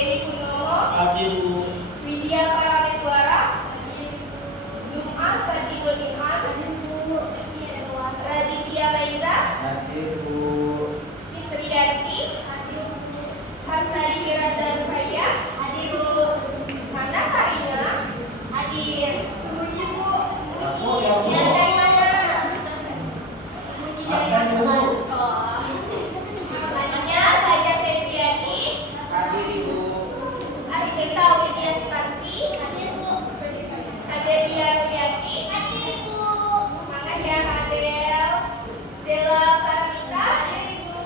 Denny Purnomo, Hadir Bu. Widya Parameswara, Num'ah Fatimul In'am, Raditya Maiza, Hadir Bu. Isriyanti, Hamsari Miraza Ruhaya, hadir Bu. Mana Karina? Hadir. Sembunyi Bu. Sembunyi. Ya, dari mana? Sembunyi dari Makan, Bu. Oh. Selanjutnya Fajar Febriani, Hadir Ibu. Ariseta Widya Sutanti, hadir Bu. Adelia Ruyati, hadir Ibu. Semangat ya Kak Adel. Della Farmita, hadir Ibu.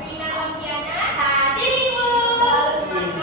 Rina Noviana, hadir Ibu. Selalu semangat.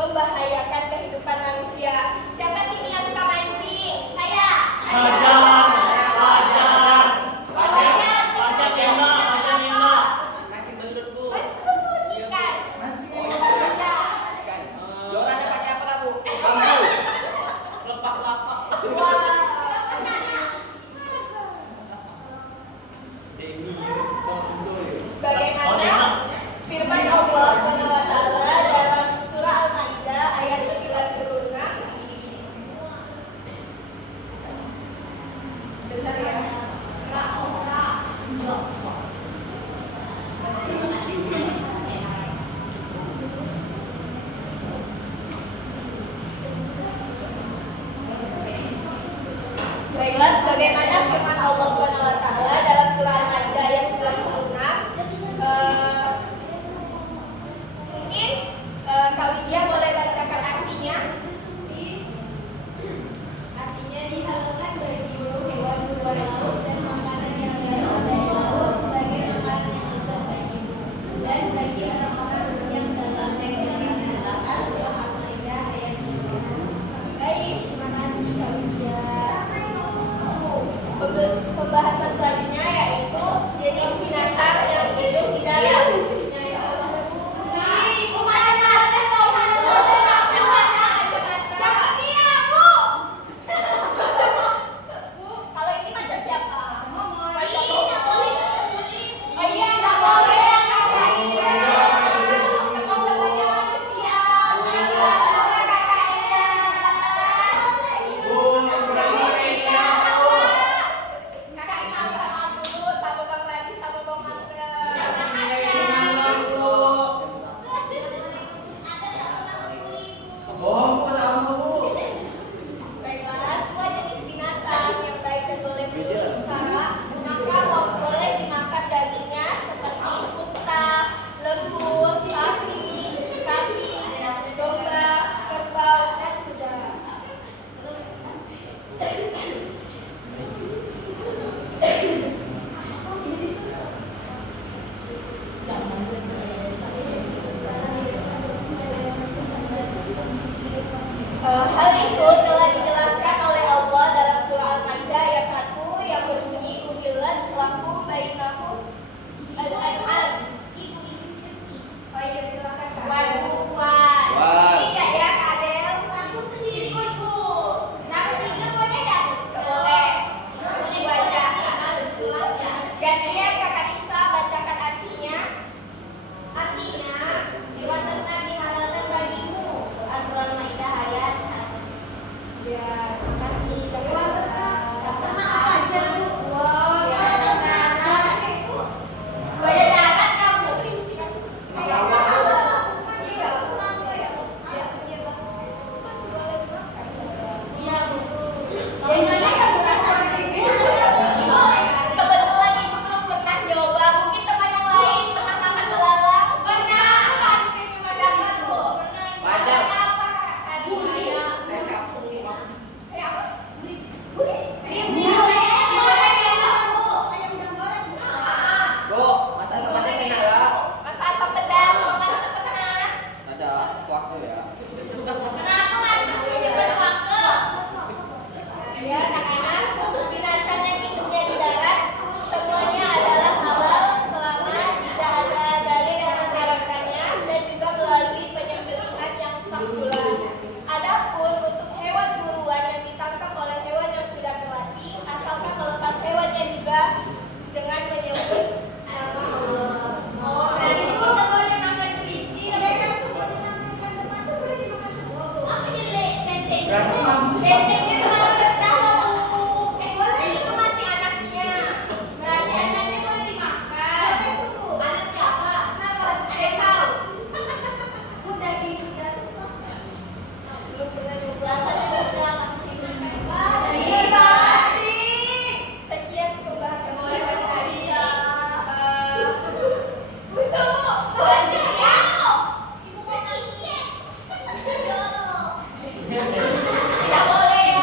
membahayakan kehidupan manusia. Siapa sih yang suka mancing? Saya. Mancing belut, Bu. Mancing belut, ikan. Mancing. Ikan. Yola ada pakai apa, Bu? Lepak-lepak. Bagaimana firman Allah SWT dalam surah Al-Maidah ayat 96. Bentar ya. Baiklah, bagaimana firman Allah SWT dalam surah Al-Maidah ayat 96. Mungkin Kak Widya boleh bacakan artinya. Artinya dihalalkan bagi burung hewan berluar laut dan makanan yang berasal dari laut sebagai makanan yang lezat bagimu dan bagi orang-orang yang dalam ekonomi menyenangkan. Surah Al-Maidah ayat 9. Baik, terima kasih Kak Widya. Pembahasan selanjutnya yaitu jenis binatang yang hidup di darat. Kalau ini macam siapa? Oh iya, nggak boleh ya kakaknya. Emang namanya manusia. Kakak tahu sama dulu, sama Bang Radit, sama Bang Baiklah, semua jenis binatang yang baik dan boleh berusaha, maka boleh dimakan dagingnya seperti unta, lembu, sapi, domba, kerbau, dan kuda. Hal itu telah dijelaskan oleh Allah dalam surah Al-Maidah ayat 1 yang berbunyi uhillat lakum bainakum al-an'am. Oh iya, silakan Kak. Ini enggak ya Kak Adel? Aku sendiri kok Ibu. Kenapa 3 boleh enggak? Boleh. Boleh baca. Gantian Kakak Nisa bacakan artinya. Artinya, hewan ternak dihalalkan bagimu. Surah Al-Maidah bulan. Adapun untuk hewan buruan yang ditangkap oleh hewan yang sudah terlatih, asalkan melepas hewannya juga dengan menyebut nama Allah. Oh, berarti itu nggak boleh makan kelinci. Kalau yang seperti makan teman tuh boleh dimakan semua. Apa jadi benteng? Berarti mampu. Bentengnya kalau udah tahu. Boleh. Itu masih anaknya. Berarti anaknya boleh dimakan. Anak siapa? Kenapa? Ada yang tahu? Udah gitu udah. Belum pernah nyoba. Rasanya udah masih Iya. Sekian pembahasan mulai dari hari ya. Selanjutnya. Ibu mau yes. Tidak boleh ya.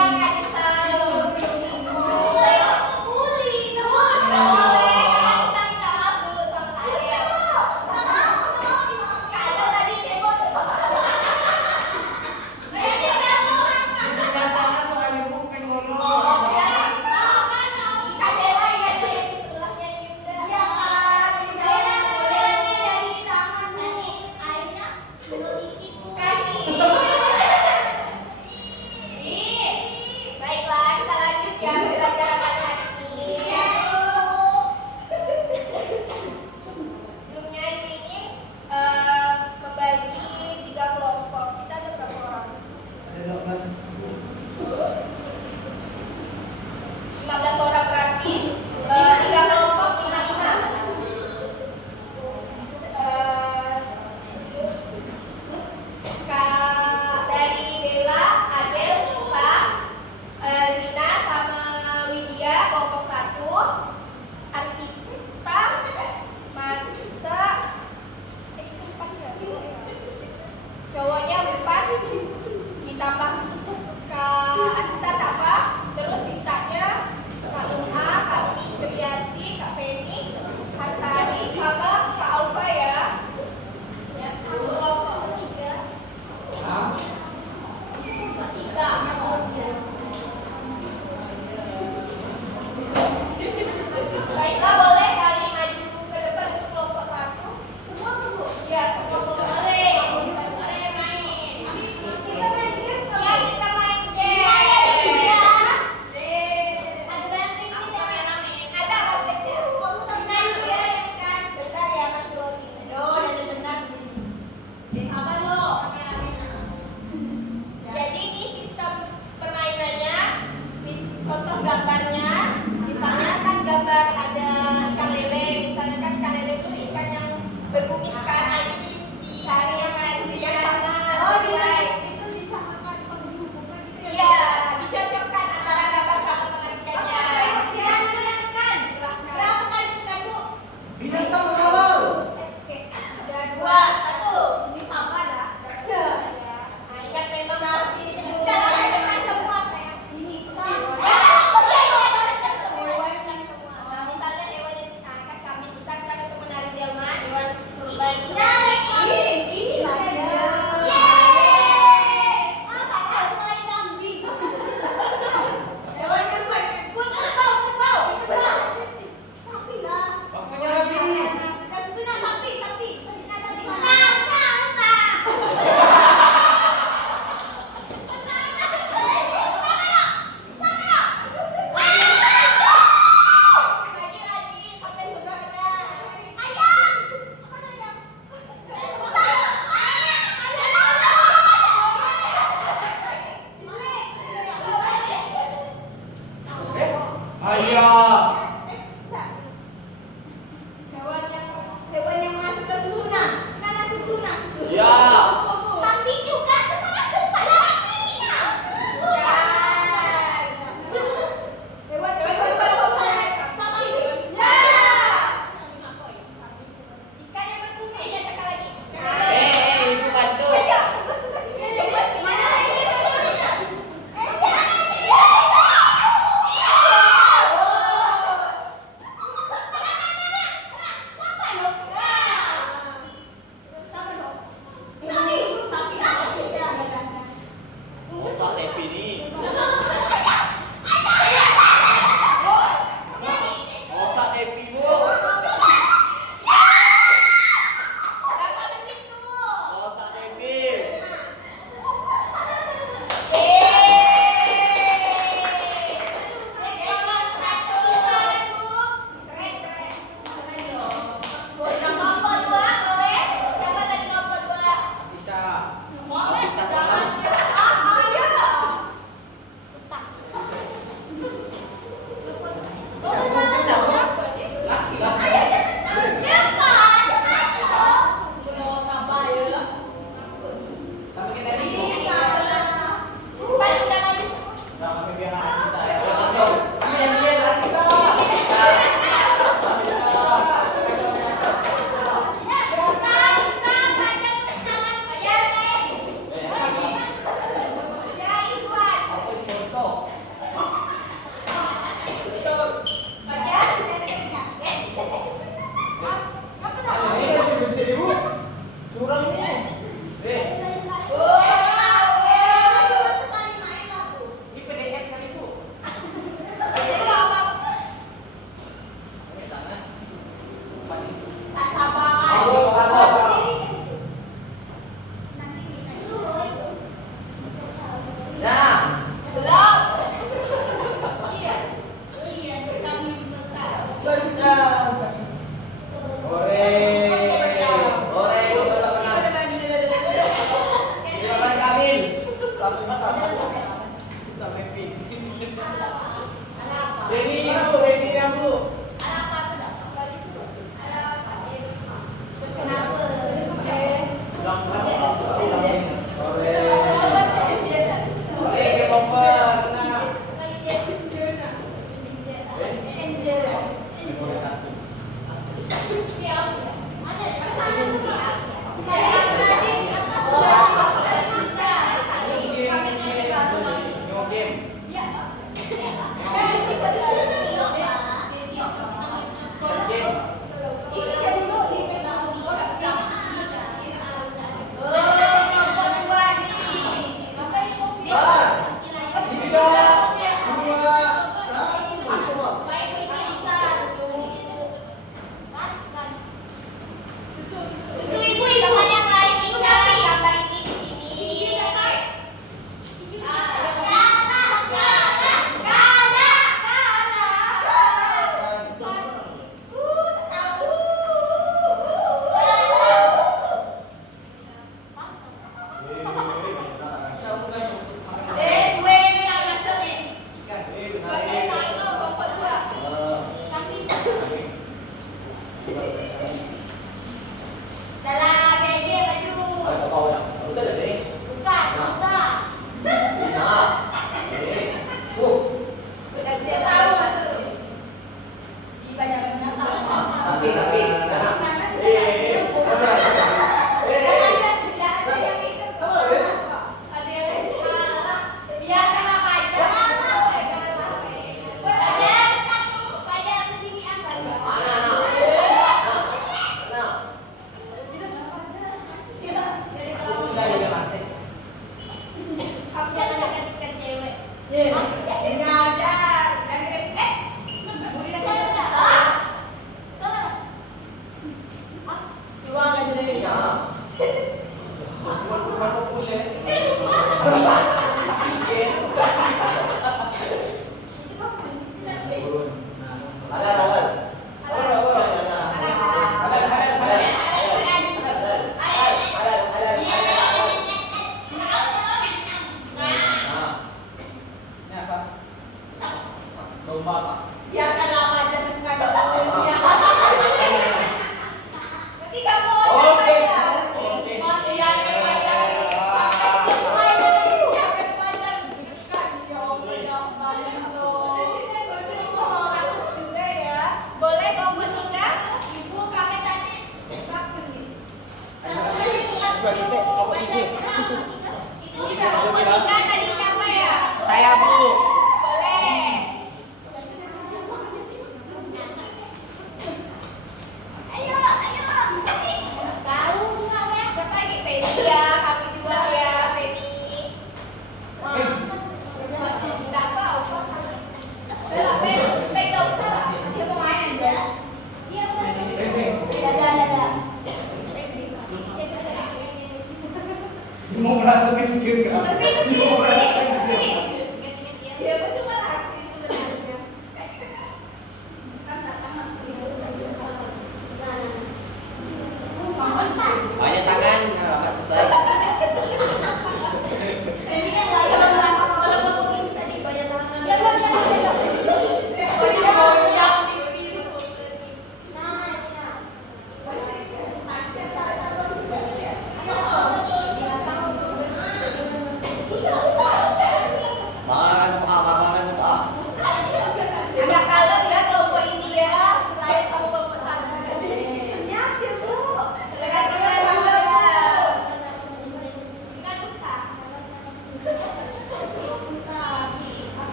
Muhammad, jangan. Ah, ya. Tak. Laki. Ayo cepetan. Cepat. Tapi kita ini. Paling udah maju semua. Nah, kami biar kita ya. Iya, kasih tahu. Saya, Bu. Boleh. Ayo. Tahu nggak ya? Siapa lagi? Feni ya, kamu juga ya, Feni. Nggak apa-apa. Nggak usah. Dia mau main aja. Dia dadah. Mau merasa mikir nggak? Mau merasa mikir. Dia pasti merhati sebenarnya. Banyak tangan, nggak selesai.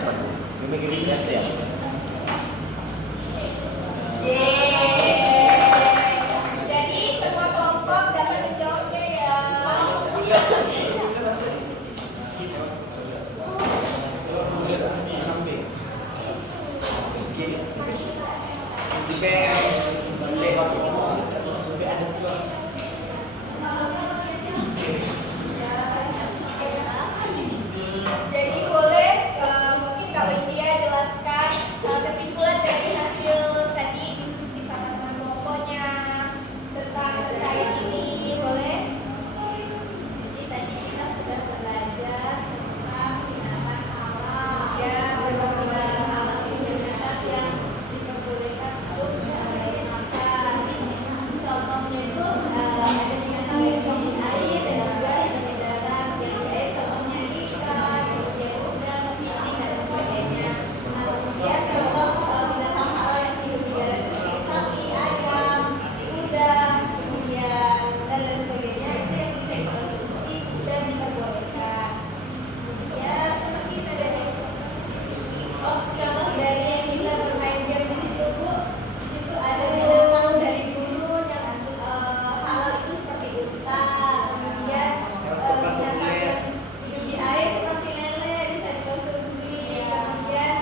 depan. Gimik-gimik ya. Jadi semua kelompok dapat menjawabnya ya. Jadi boleh mungkin Kak Widya jelaskan kesimpulan dari hasil tadi diskusi sama teman kelompoknya tentang terkait ini, boleh? Jadi tadi kita sudah belajar tentang binatang alam. Ya, benar-benar. Alam binatang yang diperbolehkan untuk makan. Contohnya itu ada binatang yang hidup di air dan juga hidup di darat. Yang di air contohnya ikan, kemudian udang, kepiting dan sebagainya. Kemudian contoh binatang alam yang hidup di darat seperti sapi, ayam, udang, kemudian dan lain sebagainya itu yang bisa dikonsumsi dan diperbolehkan. Kemudian bisa dari contoh dari yang kita bermain game di situ Bu, itu ada binatang dari gunung yang halal itu seperti unta, kemudian binatang yang hidup di air seperti lele bisa dikonsumsi, kemudian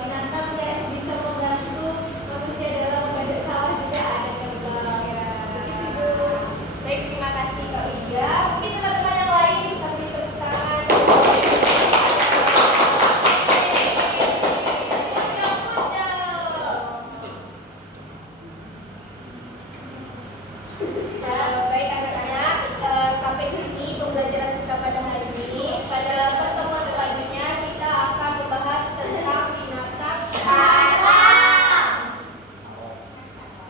binatang yang bisa membantu manusia dalam membajak sawah juga ada kerbau ya. Begitu Bu. Baik, terima kasih Kak Widya. Mungkin teman-teman yang lain bisa beri tepuk tangan. Baik anak-anak, sampai di sini pembelajaran kita pada hari ini. Pada pertemuan selanjutnya kita akan membahas tentang binatang sarang.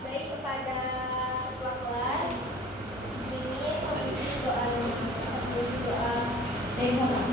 Baik, kepada ketua kelas, ini pemimpin doa. Mohon maaf.